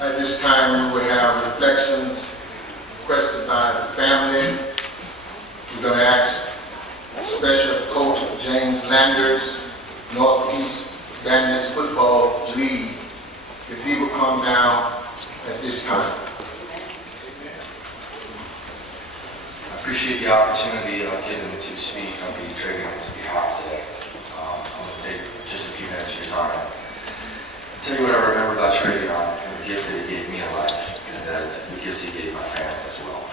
At this time, we will have reflections requested by the family. We're going to ask Special Coach James Landers, Northeast Bandits football league, if he will come down at this time. I appreciate the opportunity given to speak on the Trevion's behalf today. I'm going to take just a few minutes of your time. I'll tell you what I remember about Trevion and the gifts that he gave me in life, and the gifts he gave my family as well.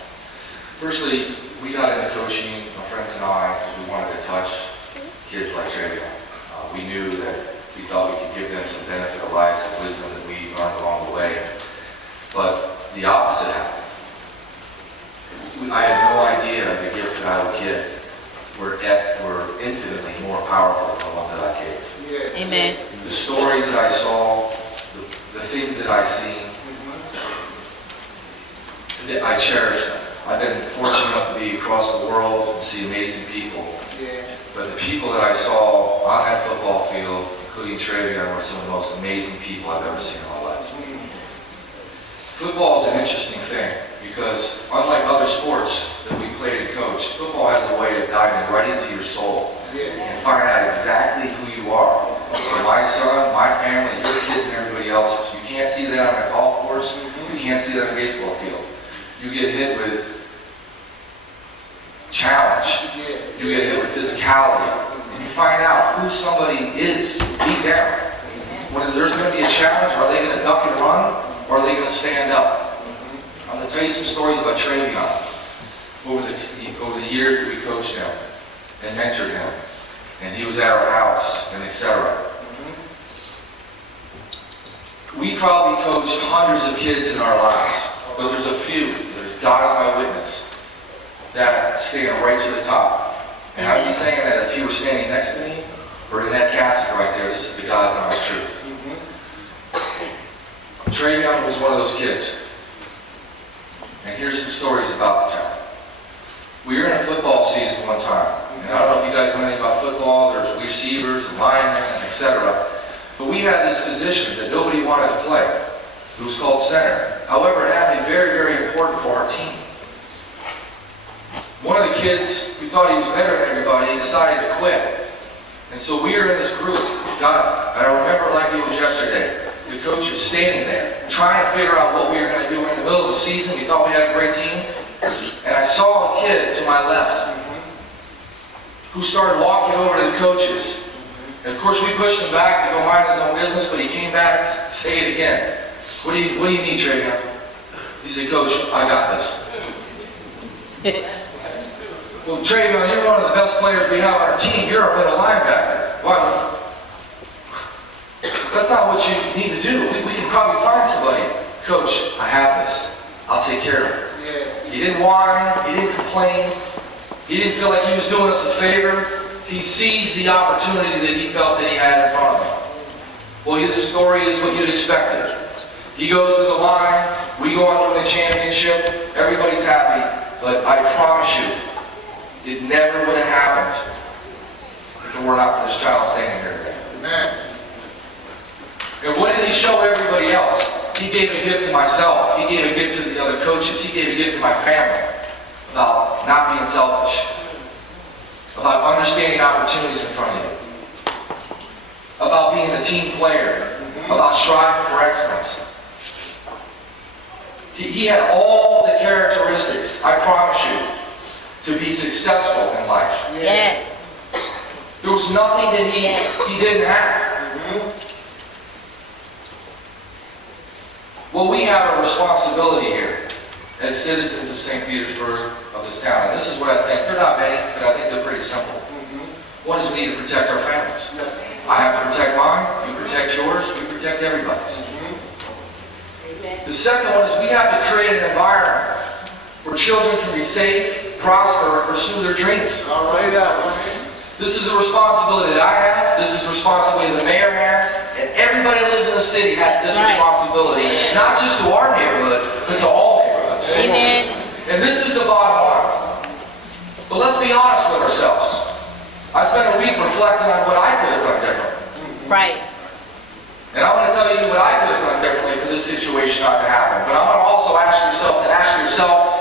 Firstly, we got into coaching, my friends and I, because we wanted to touch kids like Trevion. We knew that we thought we could give them some benefit of life, some wisdom that we learned along the way. But the opposite happened. I had no idea the gifts that I would get were infinitely more powerful than the ones that I gave. Yeah. Amen. The stories that I saw, the things that I seen, I cherish them. I've been fortunate enough to be across the world and see amazing people. Yeah. But the people that I saw on that football field, including Trevion, were some of the most amazing people I've ever seen in my life. Football is an interesting thing because unlike other sports that we played and coached, football has a way of diving right into your soul and find out exactly who you are. For my son, my family, your kids, and everybody else's. You can't see that on a golf course. You can't see that on a baseball field. You get hit with challenge. You get hit with physicality. And you find out who somebody is deep down. When there's going to be a challenge, are they going to duck and run, or are they going to stand up? I'm going to tell you some stories about Trevion over the years that we coached him and mentored him. And he was at our house, and etc. We probably coached hundreds of kids in our lives, but there's a few, there's God is my witness, that stand right to the top. And I'd be saying that if you were standing next to me, or in that casket right there, this is the God's honest truth. Trevion was one of those kids. And here's some stories about the child. We were in a football season one time. And I don't know if you guys know anything about football. There's receivers and linemen, etc. But we had this position that nobody wanted to play. It was called center. However, it happened to be very, very important for our team. One of the kids, we thought he was better than everybody, he decided to quit. And so we were in this group, God, and I remember it like it was yesterday. The coach was standing there, trying to figure out what we were going to do. We're in the middle of the season, we thought we had a great team. And I saw a kid to my left who started walking over to the coaches. And of course we pushed him back to go mind his own business, but he came back to say it again. What do you need, Trevion? He said, Coach, I got this. Well, Trevion, you're one of the best players we have on our team. You're a middle linebacker. What? That's not what you need to do. We can probably find somebody. Coach, I have this. I'll take care of it. He didn't whine. He didn't complain. He didn't feel like he was doing us a favor. He seized the opportunity that he felt that he had in front of him. Well, the story is what you'd expected. He goes to the line. We go on to win the championship. Everybody's happy. But I promise you, it never would have happened if it were not for this child standing here today. Amen. And what did he show everybody else? He gave a gift to myself. He gave a gift to the other coaches. He gave a gift to my family about not being selfish, about understanding opportunities in front of you, about being a team player, about striving for excellence. He had all the characteristics, I promise you, to be successful in life. Yes. There was nothing that he didn't have. Well, we have a responsibility here as citizens of St. Petersburg, of this town. And this is what I think. They're not many, but I think they're pretty simple. One is we need to protect our families. I have to protect mine, you protect yours, we protect everybody's. The second one is we have to create an environment where children can be safe, prosper, and pursue their dreams. All right, This is a responsibility that I have, this is a responsibility the mayor has, and everybody that lives in the city has this responsibility, not just to our neighborhood, but to all neighborhoods. Amen. And this is the bottom line. But let's be honest with ourselves. I spent a week reflecting on what I could have done differently. Right. And I want to tell you what I could have done differently if for this situation not to happen. But I'm going to also ask yourself,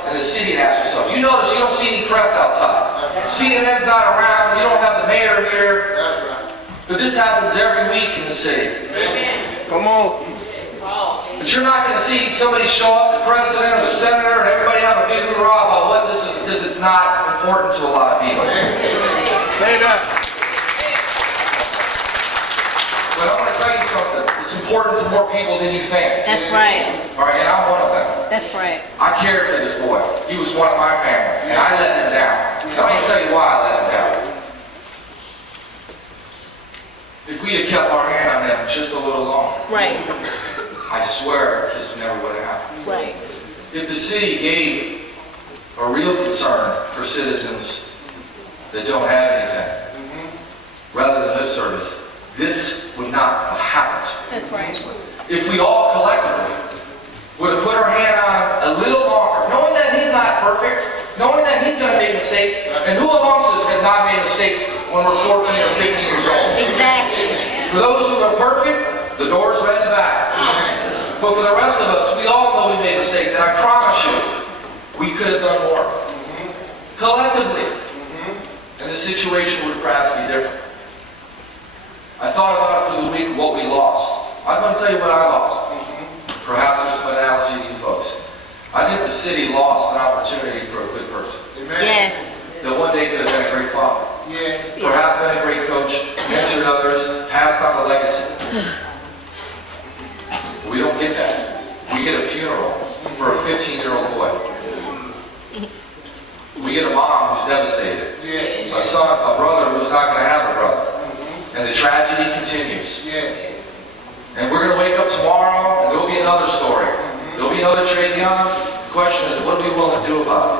and the city to ask yourself. You notice you don't see any press outside. CNN's not around. You don't have the mayor here. That's right. But this happens every week in the city. Come on. But you're not going to see somebody show up, the president or the senator, and everybody have a big hoorah about what this is, because it's not important to a lot of people. Say that. But I'm going to tell you something. It's important to more people than you think. That's right. All right, and I'm one of them. That's right. I cared for this boy. He was one of my family, and I let him down. And I'm going to tell you why I let him down. If we had kept our hand on him just a little longer, Right. I swear this never would have happened. Right. If the city gave a real concern for citizens that don't have anything, rather than lip service, this would not have happened. That's right. If we all collectively would have put our hand on him a little longer, knowing that he's not perfect, knowing that he's going to make mistakes, and who amongst us have not made mistakes when we're 14 or 15 years old? Exactly. For those who are perfect, the door's right in the back. But for the rest of us, we all know we made mistakes, and I promise you, we could have done more. Collectively. And the situation would perhaps be different. I thought about it through the week, what we lost. I'm going to tell you what I lost. Perhaps there's some analogy to you folks. I think the city lost an opportunity for a good person. Yes. That one day could have been a great father. Yeah. Perhaps been a great coach, mentored others, passed on the legacy. We don't get that. We get a funeral for a 15-year-old boy. We get a mom who's devastated. Yeah. A son, a brother who's not going to have a brother. And the tragedy continues. Yeah. And we're going to wake up tomorrow, and there'll be another story. There'll be another trevion. The question is, what are we willing to do about it?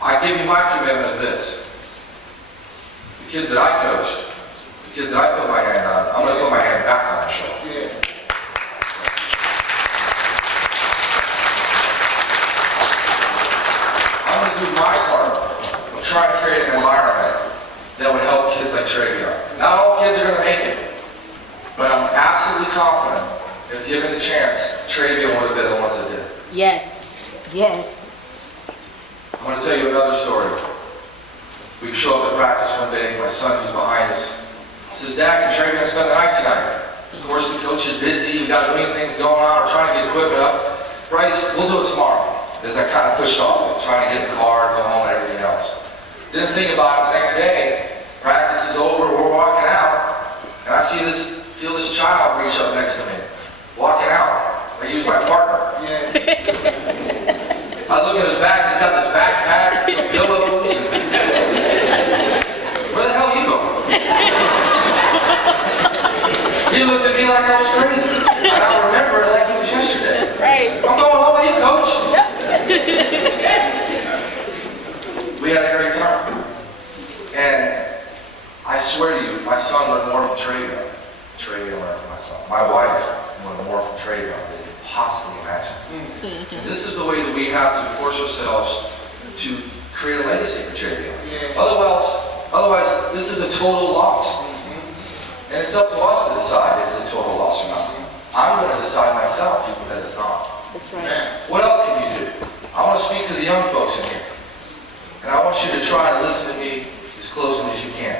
I give you my commitment of this. The kids that I coached, the kids that I put my hand on, I'm going to put my hand back on the show. Yeah. I'm going to do my part of trying to create an environment that would help kids like trevion. Not all kids are going to make it, but I'm absolutely confident if given the chance, trevion would have been the ones that did. Yes. Yes. I'm going to tell you another story. We show up at practice one day, my son who's behind us says, "Dad, can trevion spend the night tonight?" Of course, the coach is busy, we got a million things going on, we're trying to get equipment up. "Bryce, we'll do it tomorrow." As I kind of pushed off it, trying to get in the car, go home, and everything else. Didn't think about it the next day. Practice is over, we're walking out, and I feel this child reach up next to me. Walking out. I use my partner. Yeah. I look at his back, he's got this backpack, pillows. Where the hell are you going? He looked at me like I was crazy. And I remember it like it was yesterday. Right. I'm going home with you, coach. We had a great time. And I swear to you, my son learned more from trevion. Trevion learned from my son. My wife learned more from trevion than you could possibly imagine. And this is the way that we have to force ourselves to create a legacy for trevion. Otherwise, this is a total loss. And it's up to us to decide if it's a total loss or not. I'm going to decide myself that it's not. That's right. What else can you do? I want to speak to the young folks in here. And I want you to try to listen to me as closely as you can.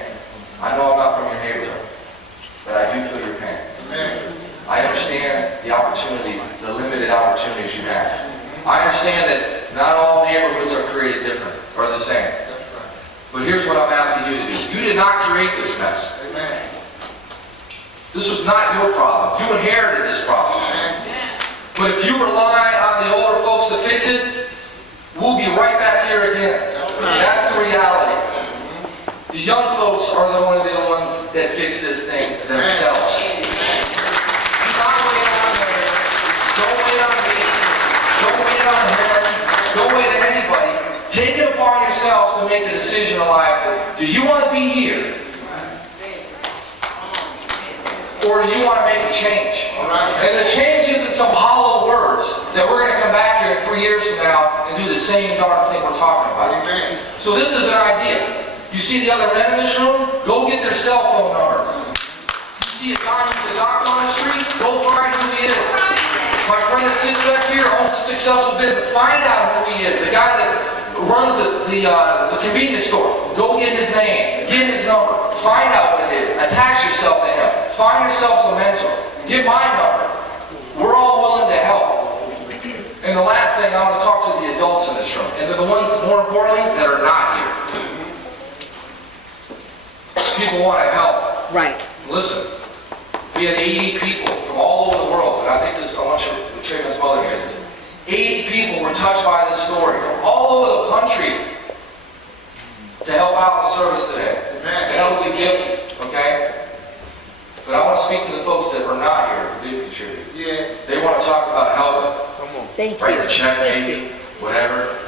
I know I'm not from your neighborhood, but I do feel your pain. I understand the opportunities, the limited opportunities you have. I understand that not all neighborhoods are created different, or the same. But here's what I'm asking you to do. You did not create this mess. Amen. This was not your problem. You inherited this problem. But if you rely on the older folks to fix it, we'll be right back here again. That's the reality. The young folks are the ones that fix this thing themselves. Do not wait on them. Don't wait on me. Don't wait on him. Don't wait on anybody. Take it upon yourselves to make the decision in life. Do you want to be here? Or do you want to make a change? And the change isn't some hollow words that we're going to come back here in 3 years from now and do the same darn thing we're talking about. Amen. So this is an idea. You see the other men in this room? Go get their cell phone number. You see a guy who's a doctor on the street, go find who he is. My friend that sits back here owns a successful business. Find out who he is. The guy that runs the convenience store. Go get his name. Get his number. Find out what it is. Attach yourself to him. Find yourself a mentor. Get my number. We're all willing to help. And the last thing, I want to talk to the adults in this room. And they're the ones, more importantly, that are not here. People want to help. Right. Listen, we had 80 people from all over the world, and I think this, I want you to Trevion's mother here. 80 people were touched by this story from all over the country to help out in the service today. And that was a gift, okay? But I want to speak to the folks that are not here who did contribute. Yeah. They want to talk about helping. Thank Writing you. a check, maybe, whatever.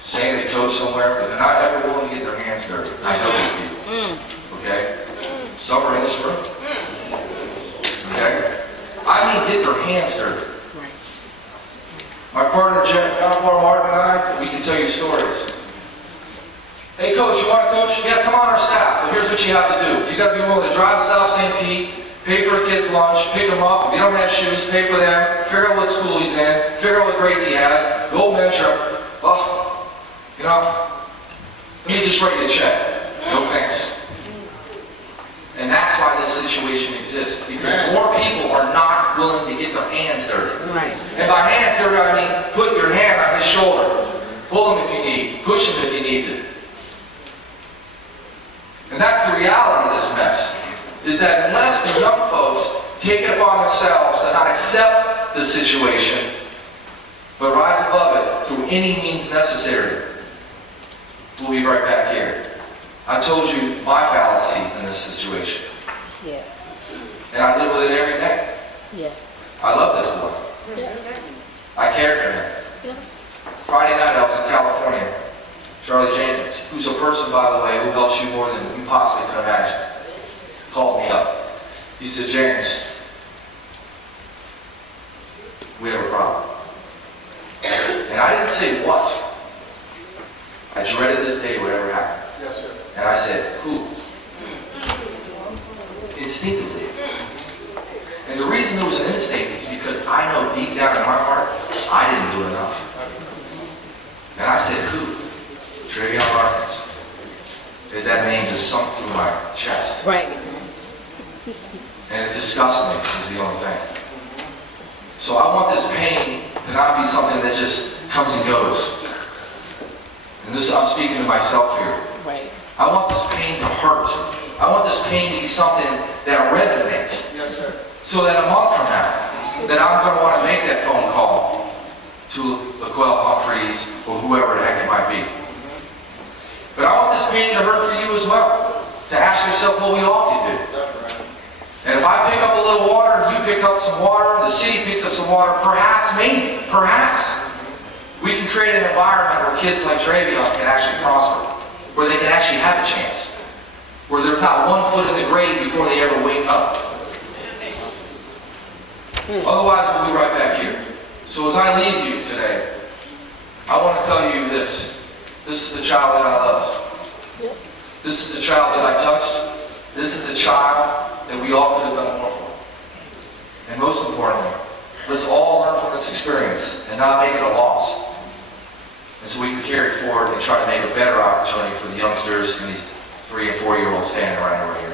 Saying they coach somewhere, but they're not ever willing to get their hands dirty. I know these people. Okay? Some are in this room. Okay? I mean, get their hands dirty. My partner, John Martin, and I, we can tell you stories. Hey, coach, you want to coach? Yeah, come on our staff. But here's what you have to do. You got to be willing to drive to South St. Pete, pay for a kid's lunch, pick him up. If you don't have shoes, pay for them. Figure out what school he's in. Figure out what grades he has. Go mentor him. Oh, you know, let me just write you a check. No thanks. And that's why this situation exists. Because more people are not willing to get their hands dirty. Right. And by hands dirty, I mean put your hand on his shoulder. Pull him if you need. Push him if he needs it. And that's the reality of this mess. Is that unless the young folks take it upon themselves to not accept the situation, but rise above it through any means necessary, we'll be right back here. I told you my fallacy in this situation. Yeah. And I live with it every day. Yeah. I love this boy. Yeah. I care for him. Yeah. Friday night I was in California. Charlie Jenkins, who's a person, by the way, who helps you more than you possibly could imagine, called me up. He said, James, we have a problem. And I didn't say what. I dreaded this day, whatever happened. Yes, sir. And I said, who? Instinctively. And the reason there was an instinct is because I know deep down in my heart, I didn't do enough. And I said, who? Trevion Larkins. Is that name just sunk through my chest. Right. And it disgusts me, is the only thing. So I want this pain to not be something that just comes and goes. And this, I'm speaking to myself here. Right. I want this pain to hurt. I want this pain to be something that resonates. Yes, sir. So that a month from now, that I'm going to want to make that phone call to LaQuelle Humphreys or whoever the heck it might be. But I want this pain to hurt for you as well. To ask yourself what we all can do. That's right. And if I pick up a little water, and you pick up some water, the city picks up some water, perhaps, maybe, perhaps, we can create an environment where kids like Trevion can actually prosper. Where they can actually have a chance. Where there's not one foot in the grave before they ever wake up. Otherwise, we'll be right back here. So as I leave you today, I want to tell you this. This is the child that I loved. This is the child that I touched. This is the child that we all could have done more for. And most importantly, let's all learn from this experience and not make it a loss. And so we can carry it forward and try to make a better opportunity for the youngsters and these 3- and 4-year-olds standing around right here.